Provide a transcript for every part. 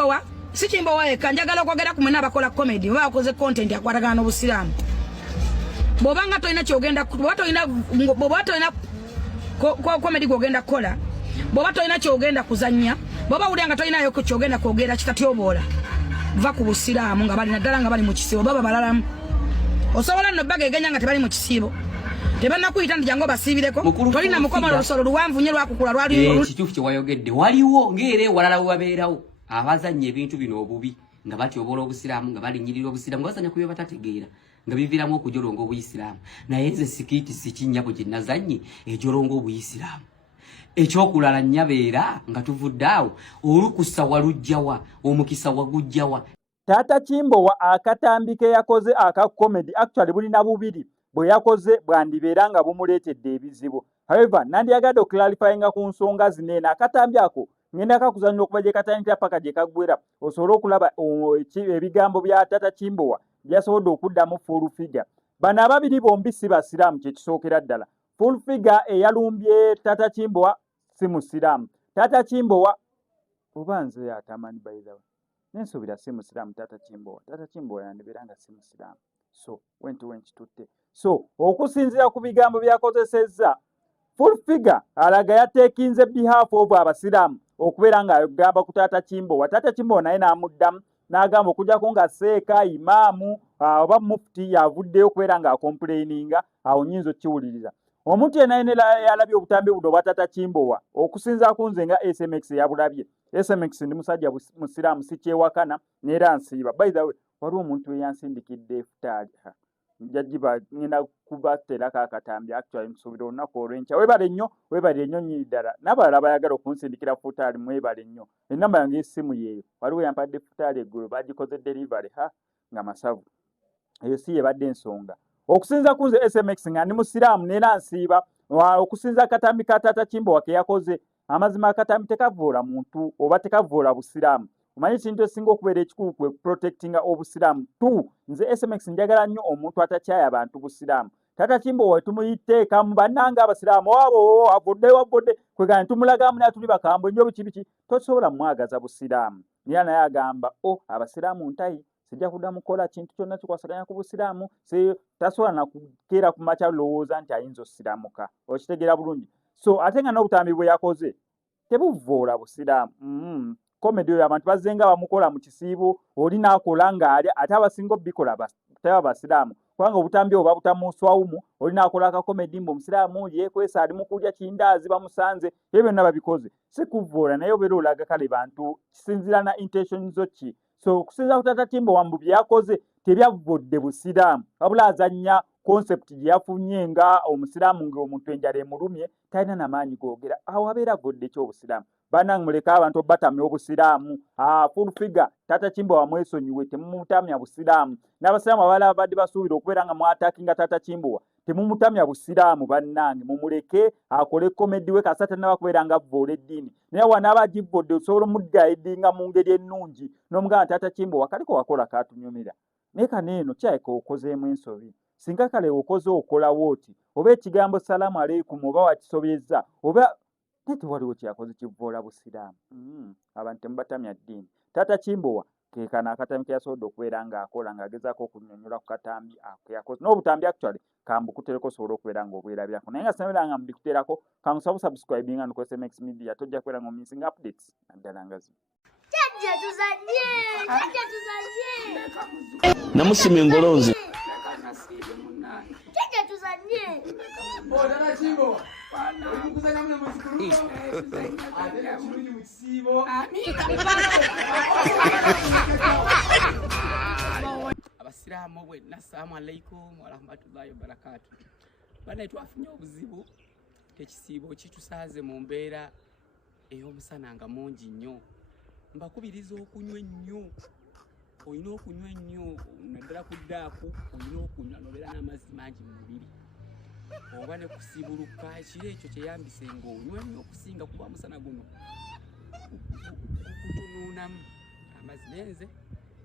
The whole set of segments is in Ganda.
Chimbowa si Chimbowa eka njagala okwogera ku mwena abakola comedy bakoze content yakwatagana n'obusiraamu bobanga toyina kyogenda boba toyina comedy gwogenda kukola boba toyina kyogenda kuzannya boba ulyanga toyinayo ku kyogenda kwogera kitatyobola va ku busiraamu nga bali naddala nga bali mu kisibo baba balalamu osobola nno bagegenya nga tebali mu kisibo tebanna kuyita ndijango basiibireko tolina mukomola olusolo luwanvu nnyo lwakukula lwali kituufu kye wayogedde waliwo ng'era ewalala webabeerawo abazannya ebintu bino obubi nga batyobola obusiraamu nga balinyirira obusiraamu nga bazanya kubyo batategeera nga biviiramu okujolonga obuyisiraamu naye nze sikiiti sikinnyabo gye nazannye ejolonga obuyisiraamu ekyokulala nnyabeera nga tuvudde awo olukusa walugjawa omukisa wagujjawa Taata Chimbowa akatambi ke yakoze aka comedy actually bulina bubiri bwe yakoze bwandibeera nga bumuleetedde ebizibu. However, nandiyagadde oklarifyinga ku nsonga zino akatambi ako ngenda kakuzannya okuba gye katandikira paka gye kaggwera osobole okulaba ebigambo bya Taata Chimbowa byasobodde okuddamu full figure. Bano ababiri bombi si basiraamu kye kisookera ddala. Full figure eyalumbye Taata Chimbowa si musiraamu. Taata Chimbowa oba nze yatamanyi by the way. Nensuubira si musiraamu Taata Chimbowa. Taata Chimbowa yandibeera nga si musiraamu. So wenkitutte. So okusinziira ku bigambo byakozesezza full figure alaga yateekinze behalf of abasiraamu okubeera nga agamba ku Taata Chimbowa. Taata Chimbowa naye n'amuddamu n'agamba okujjako nga seeka imaamu oba mufti yavuddeyo okubeera nga akomplaininga awo nnyinza okkiwuliriza. Omuntu yenna yalabye obutambi buno obwa Taata Chimbowa okusinza ku nze nga SMX yabulabye. SMX ndi musajja musiraamu sikyewakana neera nsiiba. By the way, waliwo omuntu eyansindikidde efutaali njagiba ngenda kubaterako akatambi actually nsuubira olunaku olw'enkya. Weebale nnyo nnyini ddala. N'abalala bayagala okunsindikira futaali mwebale nnyo. Ennamba yange y'essimu yeeyo. Waliwo yampadde futaali eggulo bagikoze delivery nga masavu. Eyo si yebadde ensonga. Okusinza ku nze SMX nga ndi musiraamu neera nsiiba okusinza akatambi ka Taata Chimbowa ke yakoze amazima akatambi tekavoola muntu oba tekavoola busiraamu. Omanyi kintu esinga okubeera ekikulu kwe protectinga obusiraamu tu. Nze SMX njagala nnyo omuntu atakyaya abantu busiraamu. Taata Chimbowa tumuyiteeka mu bannanga abasiraamu abo avudde kwegana tumulagamu naye tuli bakambwe nnyo biki tosobola mwagaza busiraamu. Naye naye agamba abasiraamu ntayi sijja kuddamu kukola kintu kyonna kikwasaganya ku busiraamu tasobola nakukeera ku makya lowooza nti ayinza osiraamuka okitegeera bulungi. So ate nga n'obutambi bwe yakoze tebuvoola busiraamu. Comedy oyo abantu bazzenga bamukola mu kisiibo oli n'akola ng'alya ate abasinga obbikola teba basiraamu kubanga obutambi oba butamuswawumu oli n'akola akakomedi ng'omusiraamu yeekwesa ali mu kulya kindaazi bamusanze ebyo byonna babikoze si kuvoola naye obeera olaga kale bantu kisinziira na intention zo ki. So okusinza ku Taata Chimbowa mu byakoze tebyavudde busiraamu wabula azannya concept gye yafunye nga omusiraamu ng'omuntu enjala emulumye talina n'amaanyi googera awo abeera avodde ky'obusiraamu. Bannange muleke abantu batamya obusiraamu. Full figure Taata Chimbowa mwesonyiwe temumutamya busiraamu. N'abasiraamu abalala badde basuubira okubeera nga mwataakinga Taata Chimbowa temumutamya busiraamu bannange mumuleke akole komedi we kasata n'abakubeera nga avvoola eddiini. Naye wanaaba agivvodde osobola omuddaidinga mu ngeri ennungi n'omugamba Taata Chimbowa kaliko wakola katunyumira. Naye kaneeno kyayika okozeemu ensobi. Singa kale okoze okolawo oti oba ekigambo salaamu aleikum oba wakisobezza oba tewaliwo kyakoze kivvoola busiraamu. Abantu temubatamya ddiini. Taata Chimbowa kekana akatambi ke yasobodde okubeera ng'akola ng'agezaako okunnyonnyola ku katambi ako yakoze. N'obutambi actually kambukutereko osobola okubeera ng'obwerabirako naye nga sinabeera nga mbikuteerako kangusabu subscribinga nuko SMX Media tojja kubeera ng'omisinga updates naddala nga zino. Namusima engolonzi. Abasiraamu bwenna assalamu alaikum warahmatullahi wabarakatuh. Bana twafunye obuzibu ekisiibo kitusaaze mu mbeera ey'omusana nga mungi nnyo. Mbakubiriza okunywa ennyo. Olina okunywa ennyo naddala ku ddaaku olina okunywa n'obeera n'amazzi mangi mu mubiri. Oba ne kusiibuluka ekiro ekyo kyeyambise ng'onywa ennyo okusinga kuba omusana guno kutunuunamu amazzi. Nenze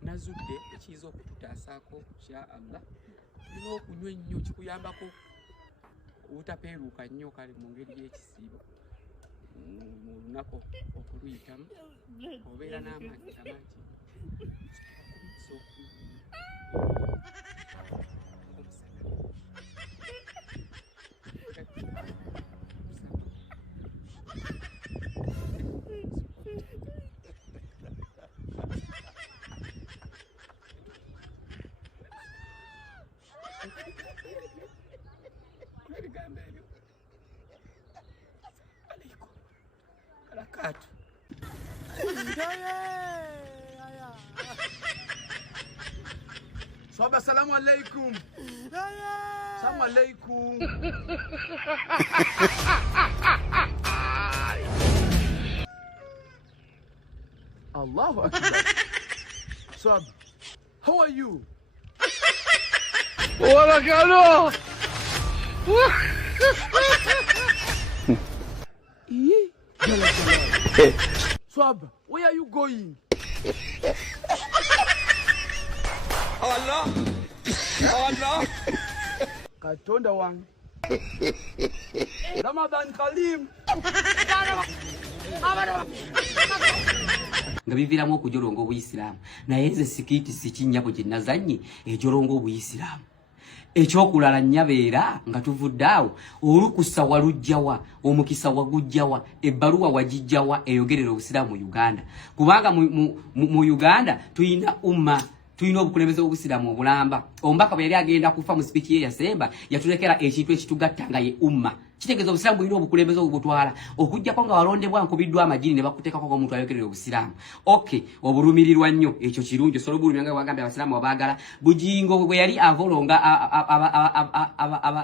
nazudde ekiyiza okututaasaako insha Allah. Tulina okunywa ennyo kikuyambako obutapeeruuka nnyo kale mu ngeri y'ekisiibo. lunaku okuluyitamu obeera n'amaanyi Swaba, salamu alaikum. Salamu alaikum. Allahu Akbar. Swab, how are you? Wala kano. Swab, where are you going? Allah! Allah! Katonda wange. Ramadan Kalim. nga biviramu okujolonga obuyisiraamu naye nze sikiti sikinyabo gye nazannye ejolonga obuyisiraamu ekyokulala nyabeera nga tuvudde awo olukusa walujjawa omukisa wagujjawa ebbaluwa wagijjawa eyogerera obusiraamu mu Uganda kubanga mu Uganda tuyina tuyina obukulembeze obusiraamu obulamba ombaka bwe yali agenda kufa mu speech ye yasemba yatulekera ekintu ekitugatta nga ye umma kitegeeza obusiraamu bulina obukulembeze obutwala okujjako nga walondebwa nkubiddwa amagini ne bakuteekako ng'omuntu ayogerera obusiraamu okay obulumirirwa nnyo ekyo kirungi osobola obulumira nga bagambye abasiraamu abaagala bujingo bwe yali avolonga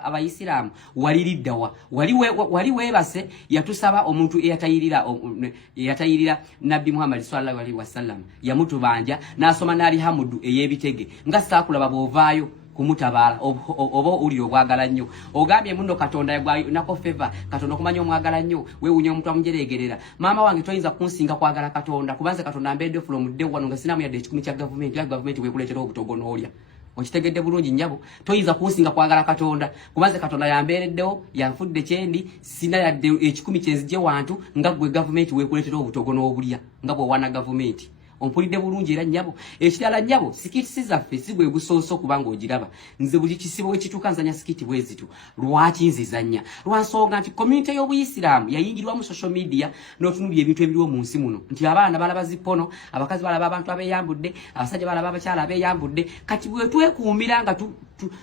abayisiraamu waliriddawa wali weebase yatusaba omuntu eyatayirira nabbi Muhammad sallallahu alaihi wasallam yamutubanja n'asoma n'ali hamudu ey'ebitege nga saakulaba bw'ovaayo kumutabala oba uliro bwagala nnyo ogambye muno Katonda nako favor Katonda kumanya omwagala nnyo weewunya omuntu amujeregerera maama wange toyinza kunsinga kwagala Katonda kubanze Katonda mbedde from day one nga sinamu yadde ekikumi kya government weekuleetera obutogono olya okitegedde bulungi nnyabo toyinza kunsinga kwagala Katonda kubanze Katonda yambeereddewo yanfudde kyendi sina yadde ekikumi kyenzije wantu nga gwe government weekuleetera obutogono obulya nga bwe wana government ompulidde bulungi era nnyabo ekirala nnyabo sikiti zaffe sigwe busooso kubanga ogiraba nze buli kisibo ekituuka nzanya sikiti bwezitu lwaki nzizanya lwansonga nti community y'obuyisiraamu yayingirwa mu social media n'otunulira ebintu ebiriwo mu nsi muno nti abaana balaba zipono abakazi balaba abantu abeyambudde abasajja balaba abakyala abeyambudde kati bwe twekuumira nga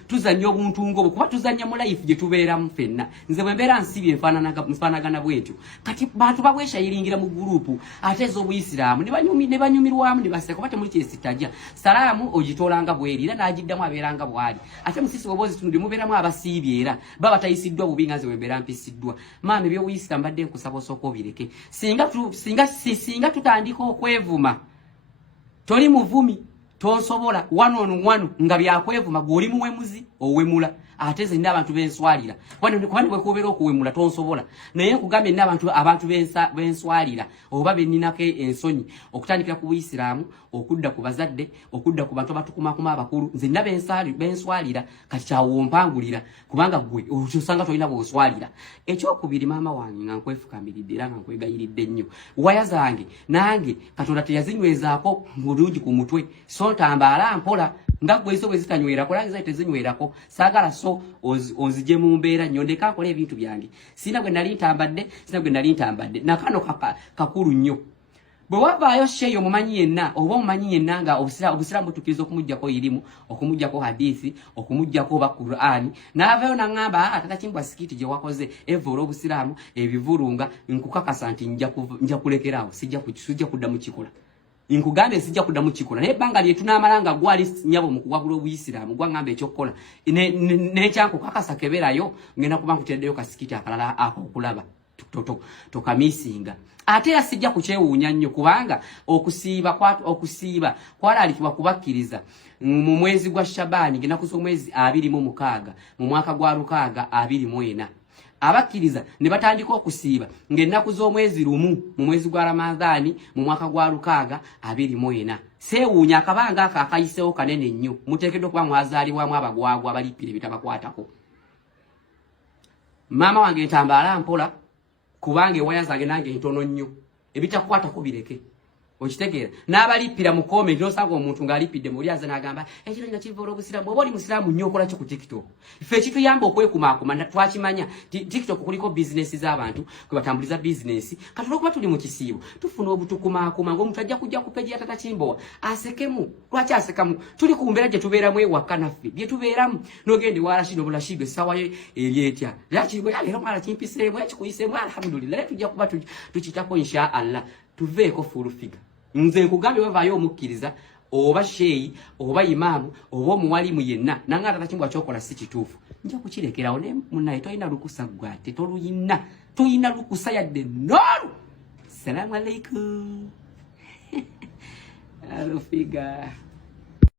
tuzanya obuntu ng'obwo kuba tuzanya mu life gye tubeeramu ffenna nze bwe mbeera nsibye nfaanagana bwetyo kati bantu babweshayiringira mu gurupu ate ez'obuyisiraamu ne banyumirwamu ne baseka kuba temuli kyesitajja salaamu ogitoolanga bweri era n'agiddamu abeeranga bwali ate musisi bwoba ozitunudde mubeeramu abasiibye era baba batayisiddwa bubi nga nze bwe mbeera mpisiddwa maama eby'obuyisiraamu mbadde nkusaba osooka obireke singa tutandika okwevuma toli muvumi tonsobola wano nga byakwevuma gw'oli muwemuzi owemula ate ze n'abantu benswalira kubanga bwe kubeera okuwemula tonsobola naye nkugambye abantu benswalira oba benninako ensonyi okutandikira ku buyisiraamu okudda ku bazadde okudda ku bantu abatukumakuma abakulu nze nna benswalira kati kyawompangulira kubanga gwe osanga tolina bw'oswalira ekyokubiri maama wange nga nkwefukamiridde era nga nkwegayiridde nnyo waya zange nange Katonda teyazinywezaako bulungi ku mutwe so ntambaala mpola nga gwe izo bwe zitanywerako langi zaite zinywerako saagala so onzije mu mbeera nnyo ndeka nkola ebintu byange sina gwe nali ntambadde nakano kakulu nnyo bwe wavaayo sheeyo mumanyi yenna oba omumanyi yenna nga obusiraamu butukiriza okumuggyako irimu okumuggyako hadithi okumuggyako oba Qur'ani n'avaayo n'aŋŋamba tata kimbwa sikiti gye wakoze evoola obusiraamu ebivulunga nkukakasa nti nja kulekerawo sijja kudda mu kikola inkugambe sijja kuddamu kikola naye ebbanga lye tunaamalanga gwali nnyabo mu kuwagula obuyisiraamu gwaŋŋamba ekyokukola n'ekyanku kakasa keberayo ngenda kuba nkuteddeyo kasikiti akalala akokulaba tokamisinga ate era sijja kukyewuunya nnyo kubanga okusiiba kwalaalikibwa kubakkiriza mu mwezi gwa Shabaani ng'ennaku z'omwezi 26 mu mwaka gwa 624 abakkiriza ne batandika okusiiba ng'ennaku z'omwezi lumu mu mwezi gwa Ramadhaani mu mwaka gwa 624 seewuunya akabanga ako akayiseewo kanene nnyo muteekeddwa okuba mwazaalibwamu abagwagwa abalippira ebitabakwatako maama wange ntambaala mpola kubange wayanzange nange ntono nnyo ebitakwata ko bireke okitegeera n'abalipira mu comment nosanga omuntu ng'alipidde mu lyaza n'agamba ekiro nyo kivoola obusiraamu oba oli musiraamu nnyo okola ki ku TikTok ffe ekituyamba okwekumaakuma twakimanya TikTok kuliko bizinesi z'abantu kwe batambuliza bizinesi kati olwokuba tuli mu kisiibo tufuna obutukumaakuma ng'omuntu ajja kujja ku peji ya Tata Kimbowa asekemu lwaki asekamu tuli ku mbeera gye tubeeramu ewaka naffe bye tubeeramu n'ogende wa Rashid Obulashibe essaawa ye eryetya leero mwala kimpiseemu ekikuyiseemu alhamdulillah tujja kuba tukitako insha Allah tuveeko full figure nze nkugambye wevaayo omukkiriza oba sheeyi oba imaamu oba omuwalimu yenna nanga Tata Kimbowa kyokola si kituufu nja kukirekerawo ne munnaye tolina lukusa gwate tulina lukusa yadde nooru. Assalamu alaikum. Full figure.